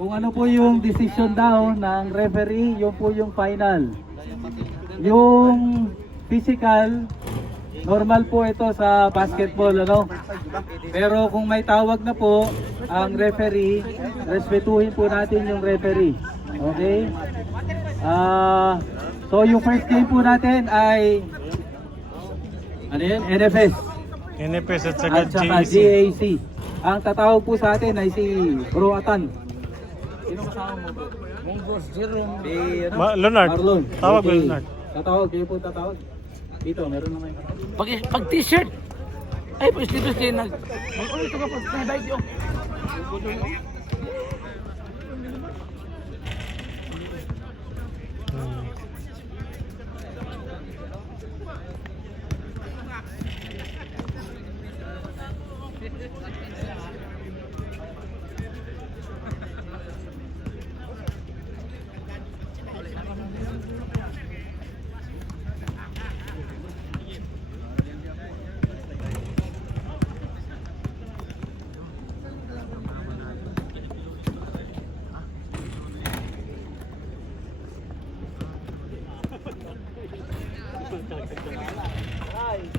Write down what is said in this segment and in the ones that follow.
kung ano po yung decision daw ng referee, yun po yung final. Yung physical, normal po ito sa basketball, ano? Pero kung may tawag na po ang referee, respetuhin po natin yung referee. Okay? So yung first game po natin ay ano yun? NFS. NFS at At saka GAC. Ang tatawag po sa atin ay si Bro Atan. Sino kasama mo bro? Monggos, Jerome, Leonard. Marlon. Tawag Okay. Leonard. Tatawag, kayo po tatawag. Dito, meron naman. Pag t-shirt. Ay, pwes dito siya nag... Uy, ito ka po. Nag-bike yun.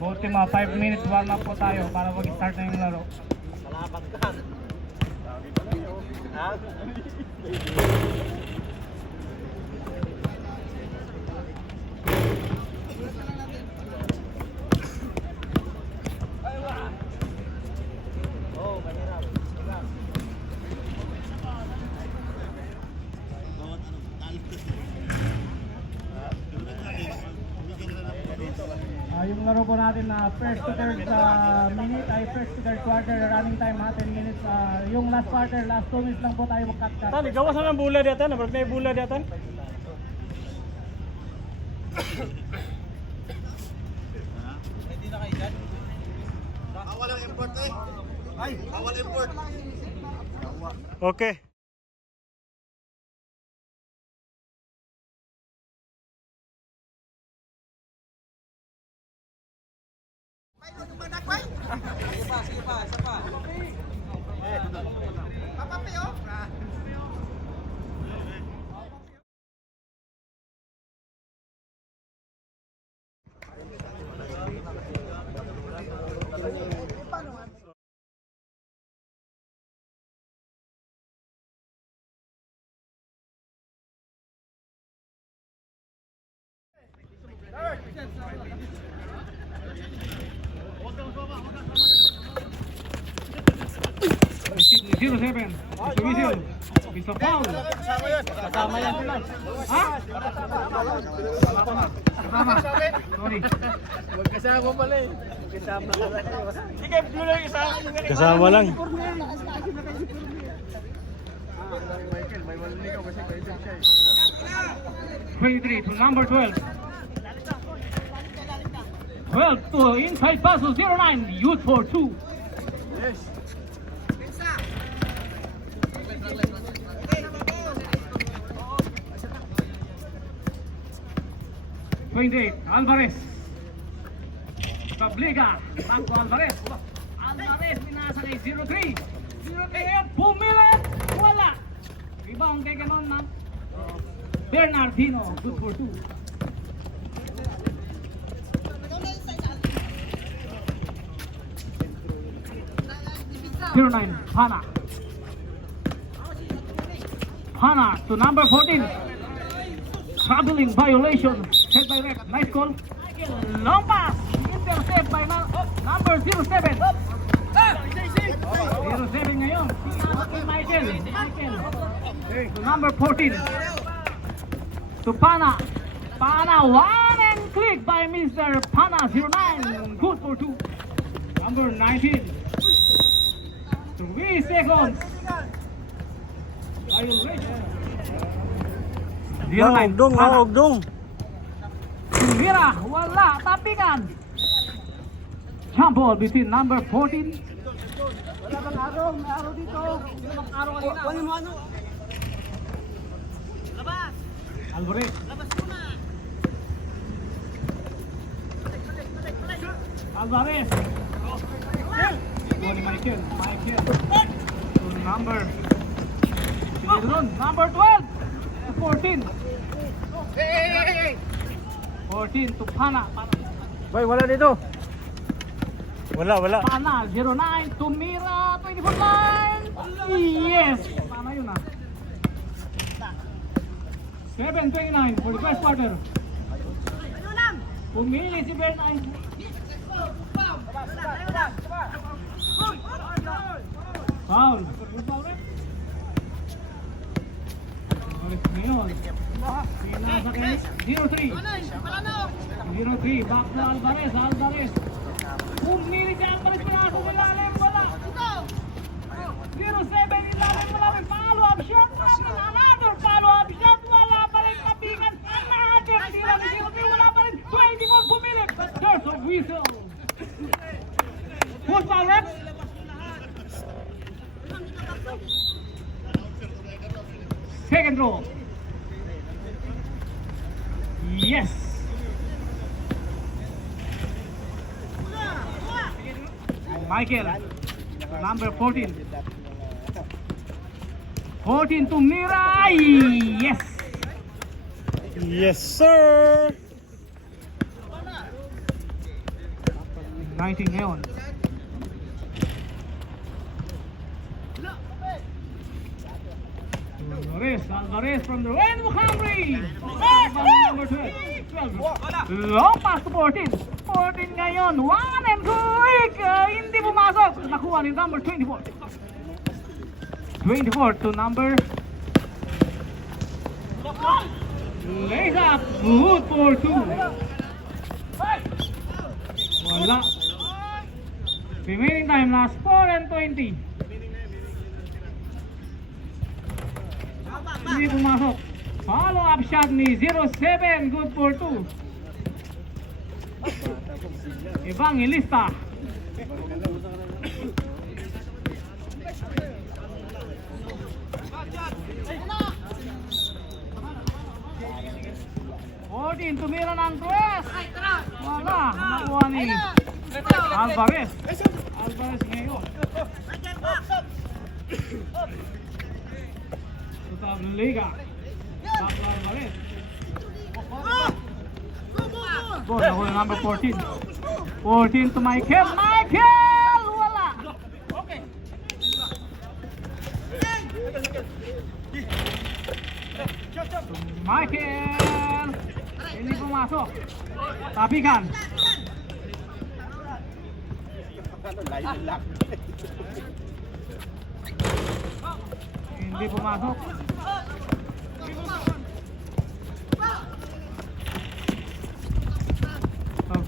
Buti mga 5 minutes warm up po tayo para mag-start na yung laro. Yung laro po natin na first to third minute ay first to third quarter, running time 10 minutes. Yung last quarter, last 2 minutes lang po tayo mag-cut-cut. Tani, gawas na ng bula datan, nabrag na yung bula datan. Hindi na kayo dyan? Awal ang import eh. Ay, awal import. Okay. Sige pa, isa pa. Papapi oh. Zero seven. Division. Bisa foul. Kasama yan. Ha? Kasama. Sorry. Magkasama pala eh. Magkasama pala. Sige, blue isa. Kasama lang. Michael, may wala ikaw kasi kayo siya eh. 23 to number 12. 12 to inside pass to 09. Youth for 2. Yes. 28, Alvarez. Tabliga, Paco Alvarez. Alvarez, minasa kay 03. 03, pumilit, wala. Rebound kay Ganon na. Bernardino, good for 2. Nine, Hana. Hana to number 14. Traveling violation. Set by ref. Nice call. Long pass. Intercept by number 07. 07 ngayon. Michael. To number 14. To Pana. Pana. One and click by Mr. Pana 09. Good for 2. Number 19. 3 seconds. Violation. Ogdong, ogdong. Silvira, wala, tapikan. Jump ball between number 14. Wala bang araw? May araw dito. Sino bang araw kanina? Wala mo ano? Labas! Alvarez. Labas muna! Alvarez. Michael. To number Doon, number 12 to 14. 14 to Pana. Boy, wala dito. Wala. Pana, 09 to Mira, 24 line. Yes! Pana yun ah. 7:29 for the first quarter. Pumili si Bernay. Foul. Balik ngayon. Pinasa kay 0-3. 0-3. Back na Alvarez. Pumili si Alvarez. Pinasok ilalim. Wala. 0-7 ilalim. Malapit. Follow-up shot. Another follow-up shot. Wala pa rin kapingan. Ang nahatir. Sila ni 0-3. Wala pa rin. 24 pumili. There's a whistle. Foot foul rep. Second row. Yes. Michael, number 14. 14 to Mirai. Yes. Yes, sir. 19 ngayon. Alvarez from the Rainbow Camry. Number 12. Long pass to 14. 14 ngayon. 1 and quick. Hindi pumasok. Nakuha ni number 24. 24 to number. Lays up. Good for 2. Wala. Remaining time last 4 and 20. Hindi pumasok. Follow up shot ni 07. Good for 2. Evangelista. Odin, tumira ng press. Wala. Nakuha ni Alvarez. Alvarez ngayon. Tutag ng Liga. Pablo Alvarez. Goal, nakuha ng number 14. 14 to Michael. Michael! Wala. Okay. Michael! Hindi pumasok. Tapikan. Hindi pumasok.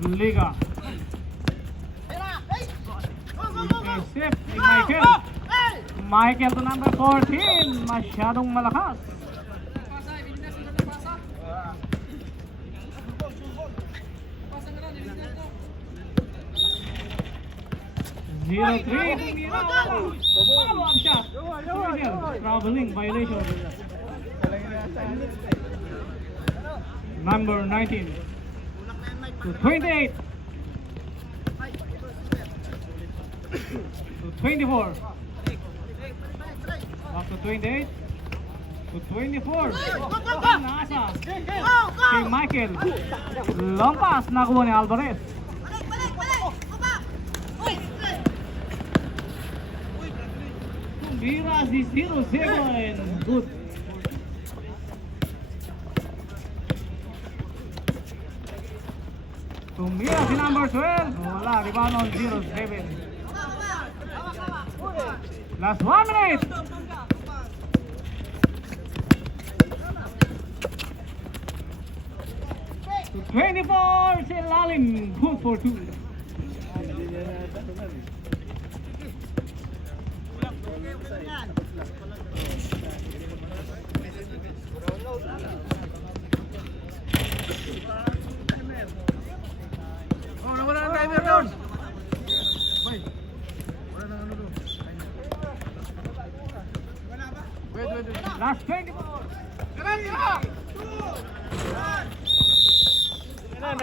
Liga. Intercept ni Michael. Michael to number 14. Masyadong malakas. Zero 3. Follow-up shot. Traveling violation. Number 19 to 28 to 24. Up to 28 to 24. Nasa kay Michael. Long pass nakuha ni Alvarez. Tumbira si 0-7. Good. Tumira si number 12. Wala, rebound on 0-7. Last 1 minute. To 24, si Lalim. Good for 2. Wala na timer doon. Last 24.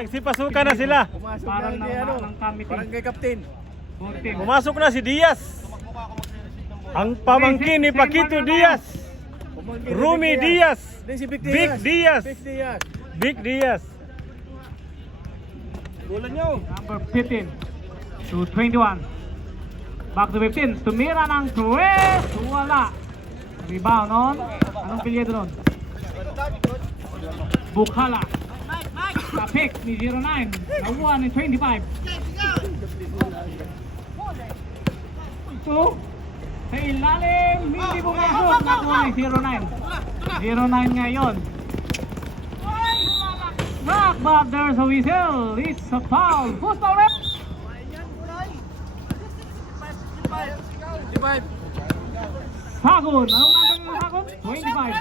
Nagsipasukan na sila. Parang ng committee. Barangay Captain. 14. Pumasok na si Diaz. Ang pamangkin ni Paquito Diaz. Rumi Diaz. Big Diaz. Big Diaz. Bulan nyo. Number 15 to 21. Back to 15. Tumira ng 3. Wala. Rebound on. Anong pilyedo nun? Bukhala. Tapik ni 09. Nakuha ni 25. Ito. Sa ilalim. Hindi pumasok. Nakuha ni 09. 09 ngayon. Knock, but there's a whistle. It's a foul. Who's foul rep? Sagun. Anong number ng Sagun? 25.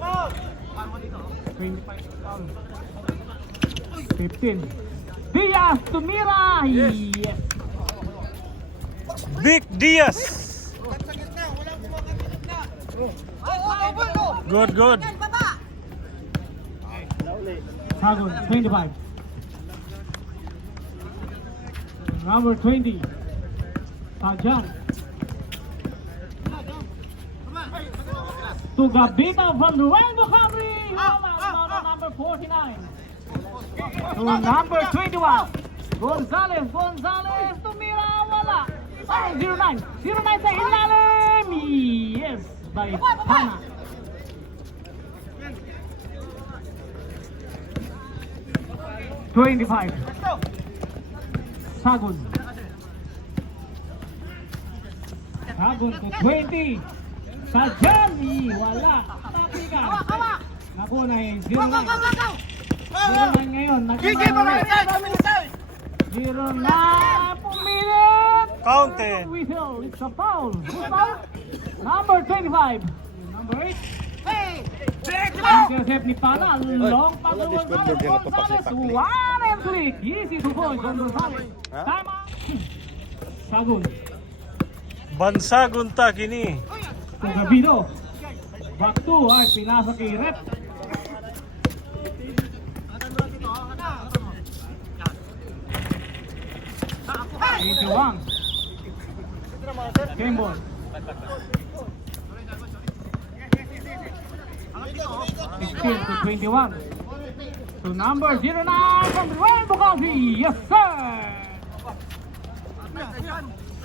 Foul. 15. Diaz tumira. Yes. Big Diaz. Good. Sagun, 25. Number 20. Sajan. To Gabita from the Rainbow Country. Number 49. To number 21. Gonzalez tumira, wala. 09 sa ilalim. Yes, by Hana. $25. Sagun to 20. Sajan, wala. Tapikan. Naku na yung 09 ngayon. Zero na pumilit. Counted. Whistle. It's a foul. Who's foul? Number 25. Number 8. Intercept ni Pana. Long pass to Gonzalez. 1 and 3. Easy to point on Gonzalez. Time out. Sagun. Bansagun ta kini. Gabito. Back to. Ay, pinasa kay Rep. Wang. Gameball. 16 to 21. To number 09 from Rainbow Country. Yes, sir.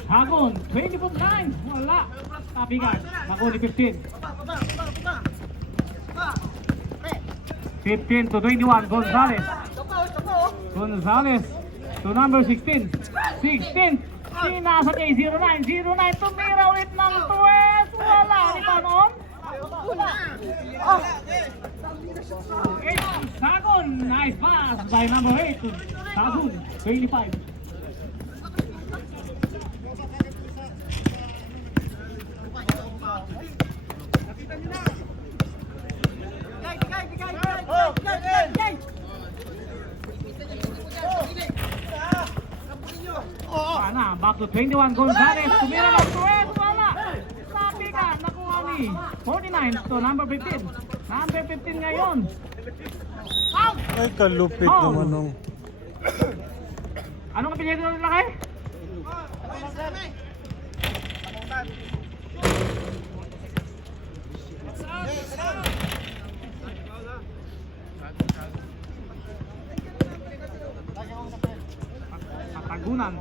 Hagon, 20.9. Wala. Tapikan. Naku ni 15. 15 to 21. Gonzalez to number 16. 16. Sinasa kay 09. 09 tumira ulit ng 12. Wala. Di ba noon? Sagun. Nice pass by number 8 to Sagun. 25. Ana, back to 21. Gonzalez. Tumira ng 12. Wala. Tapikan. Nakuha ni 49 to number 15. Number 15 ngayon. Ay, kalupit naman nung. Anong kapilyeto ng laki? Patagunan.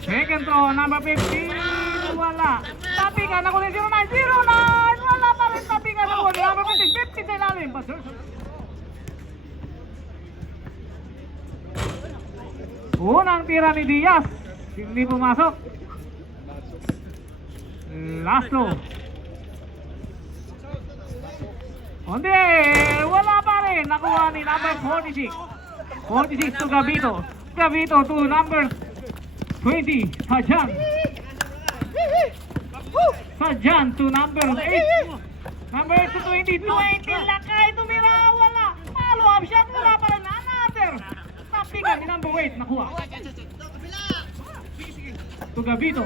Second throw, number 15. Wala. Tapikan. Ako ni 09. 09. Wala pa rin tapikan. Ako ni number 15. 15 sa ilalim. Unang tira ni Diaz. Hindi pumasok. Laszlo. Hindi. Wala pa rin. Nakuha ni number 46. 46 to Gabito. Gabito to number 20. Sajan. Sajan to number 8. Number 8 to 20. 20. Lakay. Tumira. Wala. Follow-up shot. Wala pa rin. Another. Tapikan ni number 8. Nakuha. To Gabito.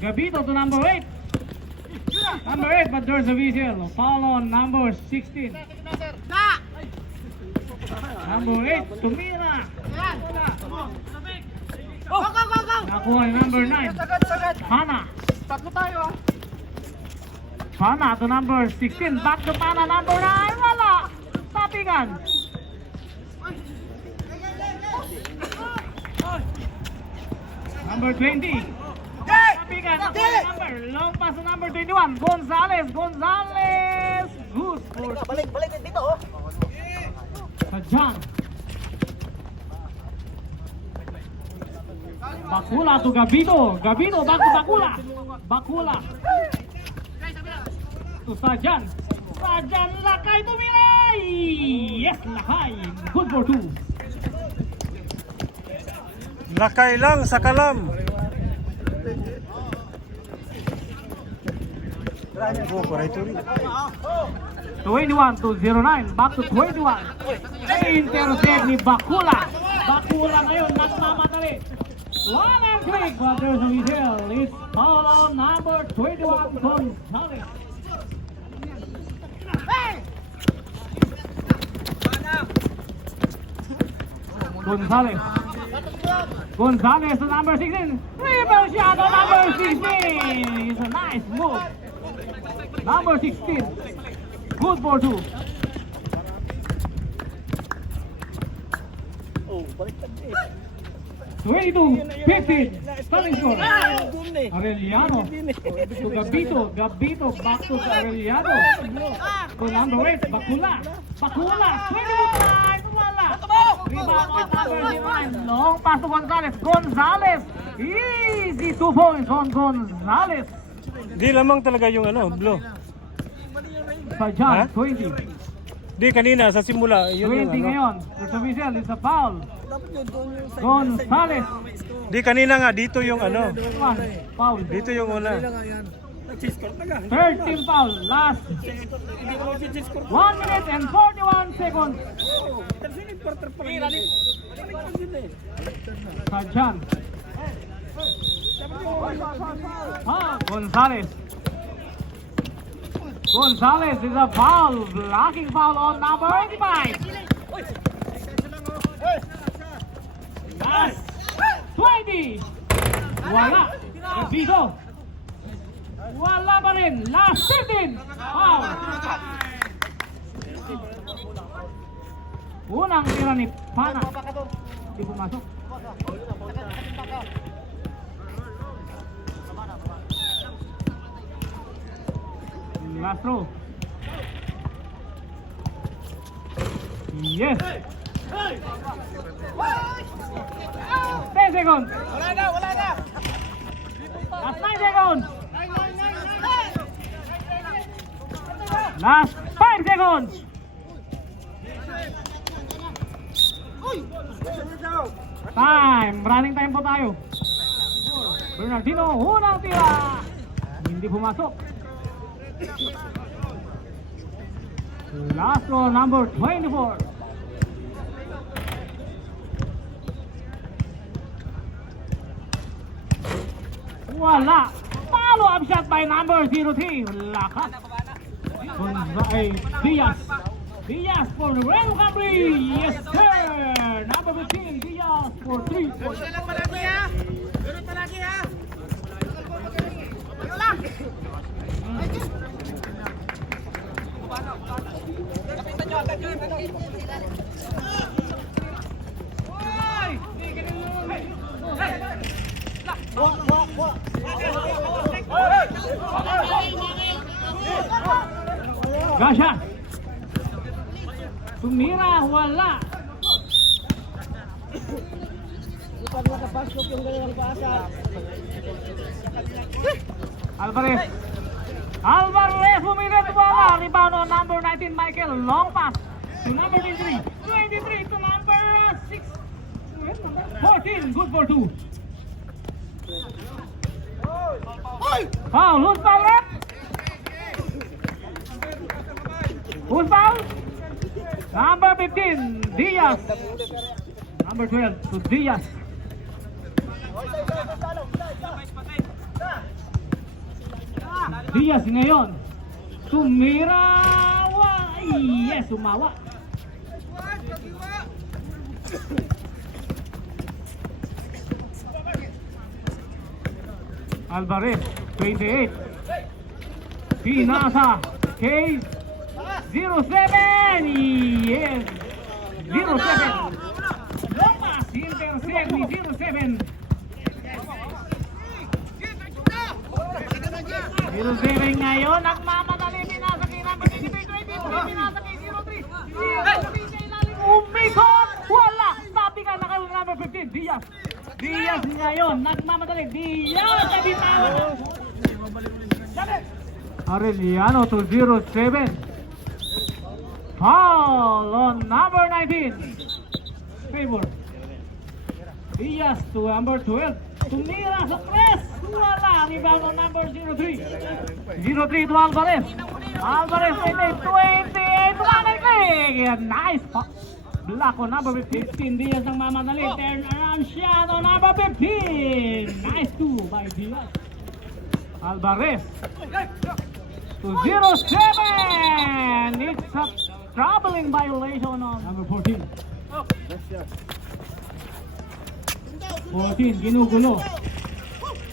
Gabito to number 8. Number 8, but there's a whistle. Foul on number 16. Number 8, tumira. Nakuha yung number 9. Hana. Tatlo tayo ah. Hana to number 16. Back to Hana, number 9. Wala. Tapingan. Number 20. Tapingan. Number. Long pass to number 21. Gonzales. Good for Balik dito oh. Sajan. Bakula to Gabito. Gabito back to Bakula. Bakula. To Sajan. Sajan lakay tumilay. Yes, lakay. Good for 2. Lakay lang sa kalam. Oh, correcto rin. 21 to 09. Back to 21. Intercept ni Bakula. Bakula ngayon nagmamadali. 1 and 3. But there's a whistle. It's foul on number 21 Gonzales. Gonzales to number 16. Triple shot on number 16. It's a nice move. Number 16. Good for 2. Oh, baliktad eh. 22-15. Starting score. Arellano. To Gabito. Back to Arellano. To number 8. Bakula. 21. Wala. Rebound on number 09. Long pass to Gonzales. Easy 2 points on Gonzales. Di lamang talaga yung blue. Sajan, Ha? 20. Di kanina sa simula, yun 20 yung ngayon. Ito whistle, it's a foul. Gonzales. Di kanina nga dito yung 1. Foul. Dito yung una. 13 foul. Last 1 minute and 41 seconds. Sajan. Gonzales is a foul. Blocking foul on number 85. Last 20. Wala. Gabito. Wala pa rin. Last 15. Foul. Unang tira ni Pana. Hindi pumasok. Last throw. Yes. 10 seconds. Wala na. Last 9 seconds. Last 5 seconds. Time. Running time po tayo. Bernardino, unang tira. Hindi pumasok. Last row, number 24. Wala. Follow-up shot by number 03. Lakas. Diaz for the Red Camry. Yes, sir. Number 15, Diaz for 3 points. Gasha. Tumira, wala. Alvarez pumilit, wala. Rebound on number 19, Michael. Long pass to number 23. 23 to number 6. 14, good for 2. Foul, who's foul left? Who's foul? Number 15, Diaz. Number 12 to Diaz. Diaz ngayon. Tumira. Yes, umawa. Alvarez, 28. Pinasa, Case, 07. Yes, 07. Lomas, intercept ni 07. 07 ngayon, nagmamadali, pinasa kay number 23, pinasa kay 03. Umikot! Wala! Sabi ka na kayo number 15, Diaz. Diaz ngayon, nagmamadali, Diaz! Arellano to 07. Foul on number 19. Favor. Diaz to number 12. Tumira sa press. Wala. Rebound on number 03. 03 to Alvarez. Alvarez 28. Wala na. Nice. Block on number 15. Diaz ang mamadali. Turn around shot on number 15. Nice 2 by Diaz. Alvarez to 07. It's a troubling violation on number 14. 14, ginugulo.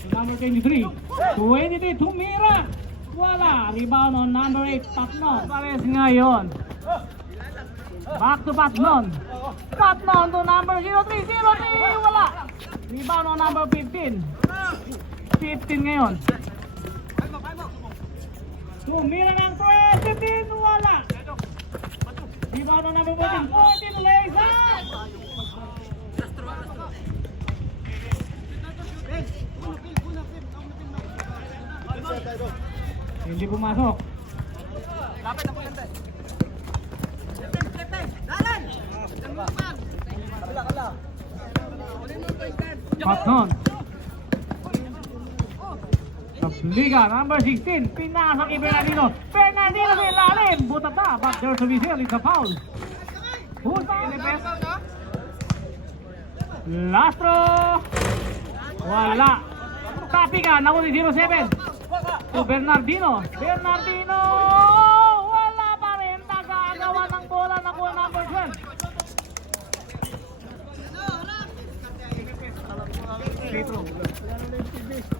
Number 23. 23, tumira. Wala. Rebound on number 8, Patnon. Alvarez ngayon. Back to Patnon. Patnon to number 03. 03, wala. Rebound on number 15. 15 ngayon. Tumira ng 15, wala. Rebound on number 14. 14, lays up. Hindi pumasok. Patnon. Liga number 16. Pinasa kay Bernardino. Bernardino sa ilalim. Butata. But there's a whistle. It's a foul. Who's foul? Lastro. Wala. Tapikan. Ako ni 07. To Bernardino. Bernardino. Wala pa rin. Tagagawa ng bola. Nakuha number 12.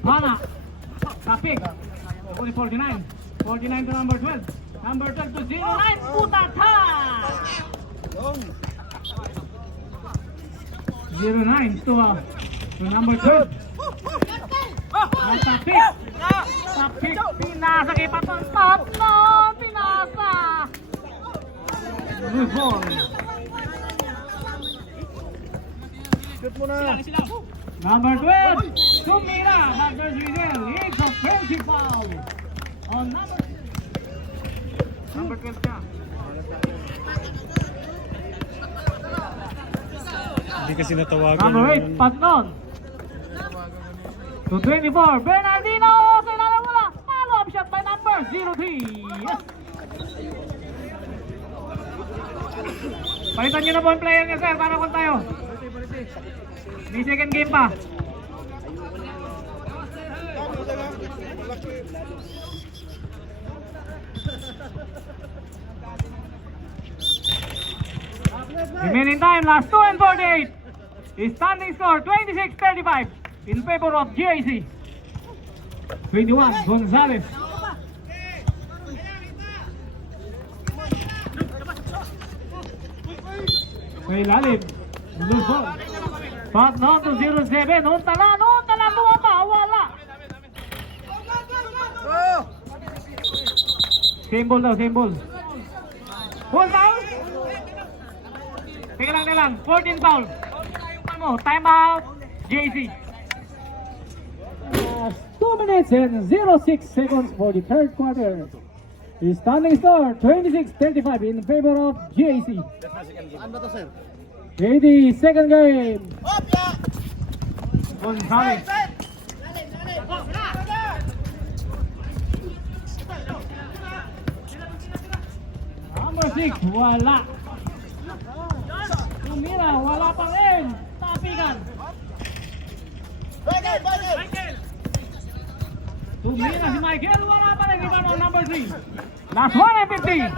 Mana. Tapik. Ako ni 49. 49 to number 12. Number 12 to 09. Putata. 09 to number 12. Tapik. Tapik. Pinasa kay Patnon. Patnon. Pinasa. Good ball. Number 12. Tumira. Number 3. It's a friendship foul. On number 12 ka. Hindi kasi natawagan. Number 8, Patnon. To 24, Bernardino. Kailangan mo lang. Follow-up shot by number 03. Yes. Palitan nyo na po ang player niya, sir. Para kung tayo. May second game pa. Remaining time, last 2 and 48. Standing score 26-35 in favor of GIC. 21, Gonzalez. Kay Lalim. Luzon. Patnon to 07. Untalan, bumaba. Wala. Same ball daw, same ball. Full foul. Teka lang. 14 foul. Time out. JC. 2 minutes and 06 seconds for the third quarter. The standing score 26-35 in favor of GAC. In the second game, Gonzalez. Number 6, wala. Tumira, wala pa rin. Tapikan. Tumira si Michael, wala pa rin. Iba mo, number 3. Last 1 and 50.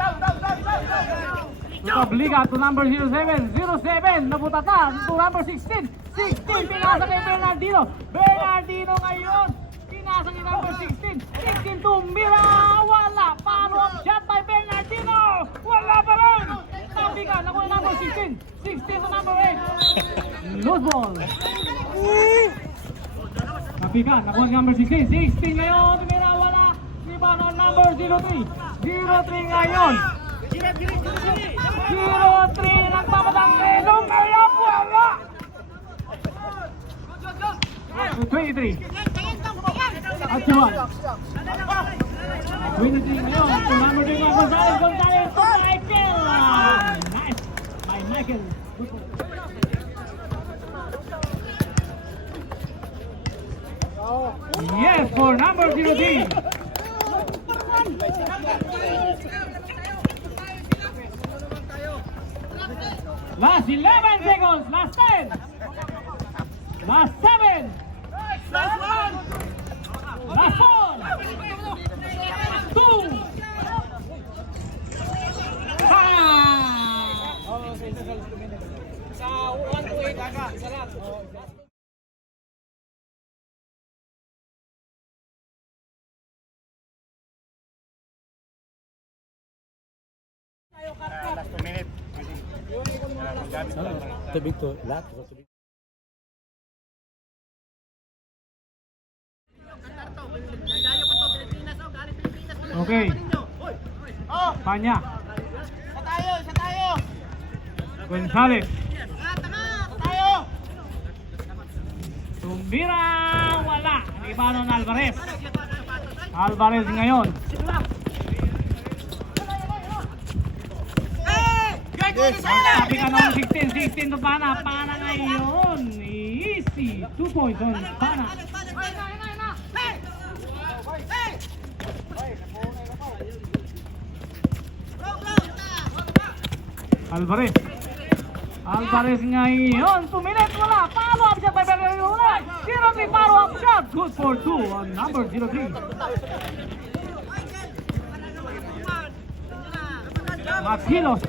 Obliga to number 07. 07, nabutata to number 16. 16, pinasa kay Bernardino. Bernardino ngayon, pinasa kay number 16. 16 tumbira, wala. Follow-up shot by Bernardino. Wala pa rin. Tabiga, nakuha number 16. 16 to number 8. Loose ball. Tabiga, nakuha number 16. 16 ngayon, tumbira, wala. Rebound on number 03. 03 ngayon. 03 nagpapadang Redong kaya wala. 23 at 1. 23 ngayon. To number 3 ng Gonzales. Gonzales to Michael. Nice by Michael. Yes, for number 03. Last 11 seconds, last 10, last 7, last 1, last 4, 2, Tubig to, lahat. Tubig. Okay. Panya. Isa tayo! Gonzales. Tayo! Tumbira, wala. Ibanon Alvarez. Alvarez ngayon. Sabi ka naman 16 to Pana. Pana ngayon. Easy. 2 points on Pana. Alvarez. Alvarez ngayon. 2 minutes, wala. Follow up shot by Bernardino. 03 follow up shot. Good for 2 on number 03. Makilos.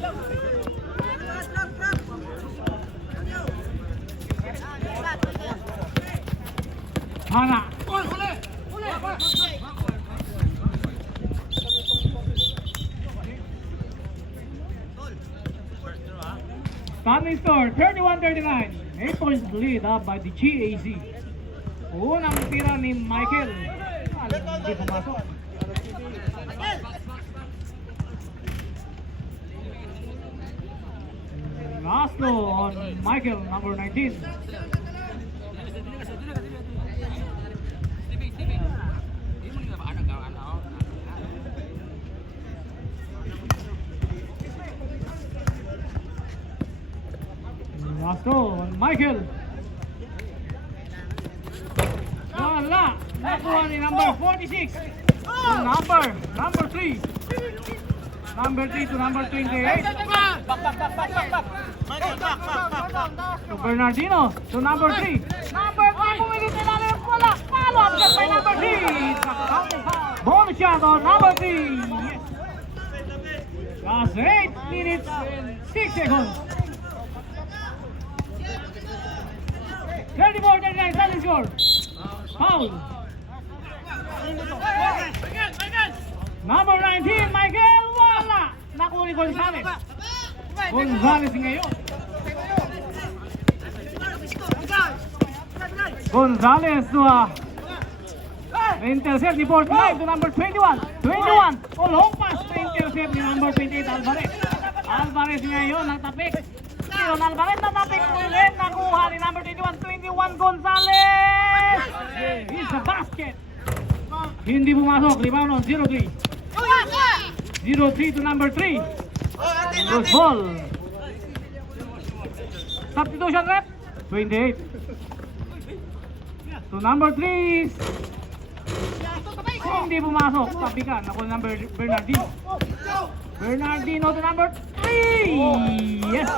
Hana. Standing score 31-39. 8 points lead up by the GAC. Unang tira ni Michael. Hindi pumasok. Last low on Michael, number 19. Last low on Michael. Wala. Nakuha ni number 46. Number 3. Number 3 to number 28. To Bernardino to number 3. Number 3 pumilit na namin wala. Follow up shot by number 3. Bonus shot on number 3. Yes. Last 8 minutes and 6 seconds. 34-39, standing score. Foul. Number 19, Michael, wala. Nakuha ni Gonzales. Gonzales ngayon. Gonzales to intercept ni 45 to number 21. 21, o long pass to intercept ni number 28, Alvarez. Alvarez ngayon, nagtapik. Pero Alvarez natapik ulit. Nakuha ni number 21, 21, Gonzales. It's a basket. Hindi pumasok. Rebound on 03. 03 to number 3. Loose ball. Substitution rep. 28. To number 3. Hindi pumasok. Tapikan. Ako number Bernardino. Bernardino to number 3. Yes.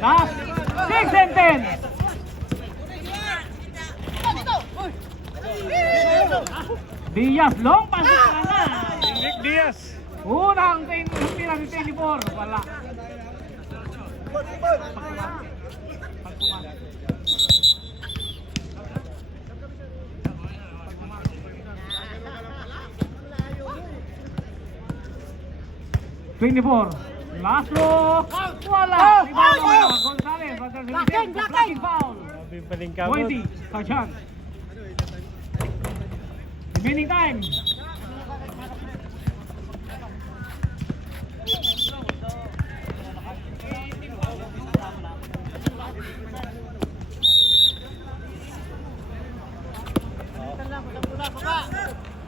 Last 6 and 10. Diaz, long pass na. Nick Diaz. Unang tira ni 24. Wala. Pagpumas. 24. Last look. Wala. Rebound. Gonzalez. Blocking foul. Grabe yung palingkamot. 20. Sargent. Remaining time.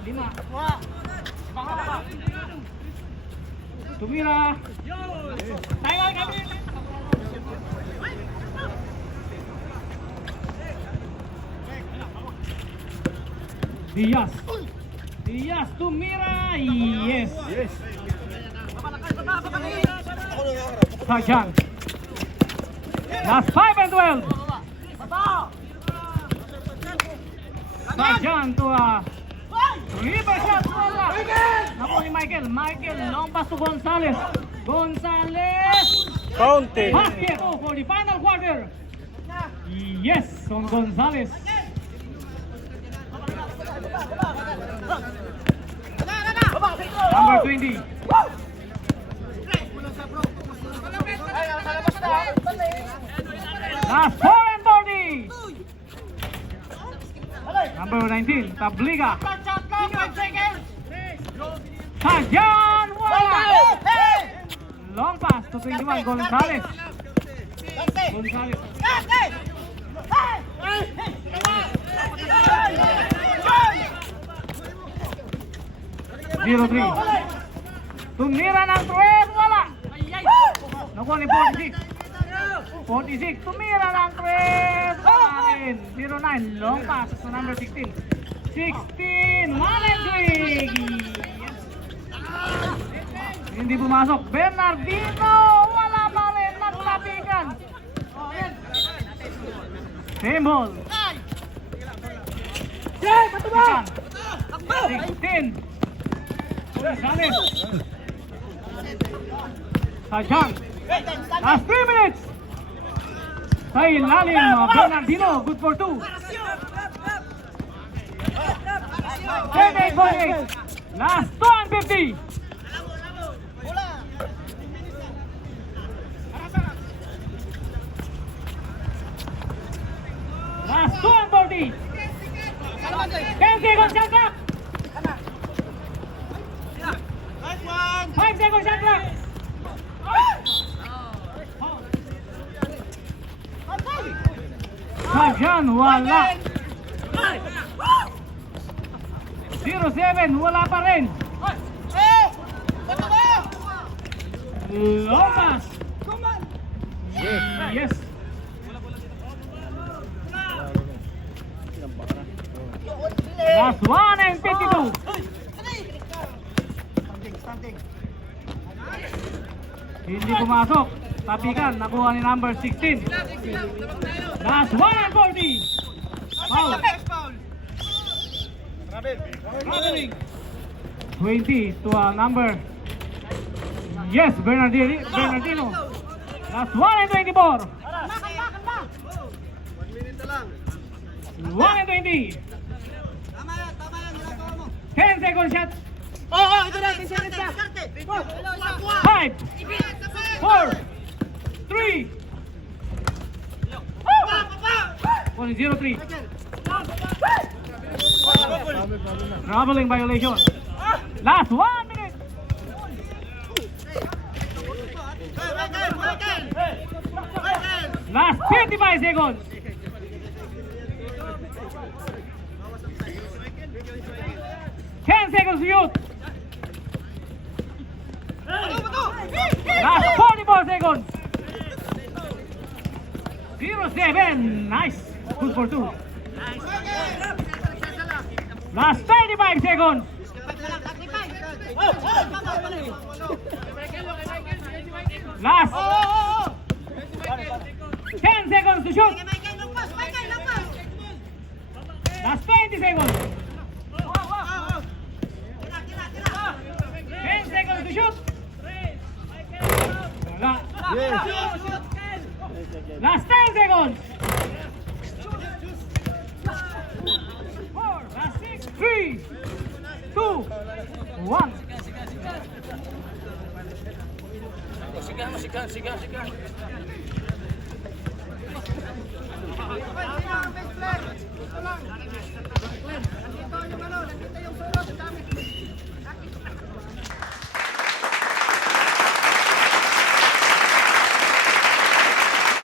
Lima. Tumira. Tayo kami. Diaz. Diaz tumira. Yes. Sargent. Last 5 and 12. Sargent to river shot. Napo ni Michael. Michael, long pass to Gonzalez. Gonzalez. Counting. Basket for the final quarter. Yes, on Gonzalez. Number 20. Last 4 and 40. Number 19, Tabliga. Sargent, wala. Long pass to 21, Gonzalez. Gonzalez. 0-3. Tumira ng 3, wala. Nakuha ni 46. 46, tumira ng 3, wala rin. 0-9, long pass to number 16. 16, 1 and 3. Hindi pumasok. Bernardino, wala pa rin. Nagtapikan. Same ball. 16. Gonzalez. Sargent. Last 3 minutes. Sa ilalim, Bernardino, good for 2. 7-8. Last 2 and 50. Last 2 and 40. 10 seconds shot clock. 5 seconds shot clock. Sargent, wala. 0-7, wala pa rin. Long pass. Yes. Last 1 and 52. Hindi pumasok. Tapikan, nakuha ni number 16. Last 1 and 40. Foul. Traveling. 20 to a number. Yes, Bernardino. Last 1 and 24. 1 and 20. 10 seconds shot. Ito na, 10 seconds na. 5, 4, 3. 1-0-3. Traveling violation. Last 1 minute. Last 55 seconds. 10 seconds to shoot. Last 44 seconds. 0-7. Nice. Good for 2. Last 35 seconds. Last 10 seconds to shoot. Last 20 seconds. 10 seconds to shoot. 3, 2, 1. Sigahan mo, sigahan.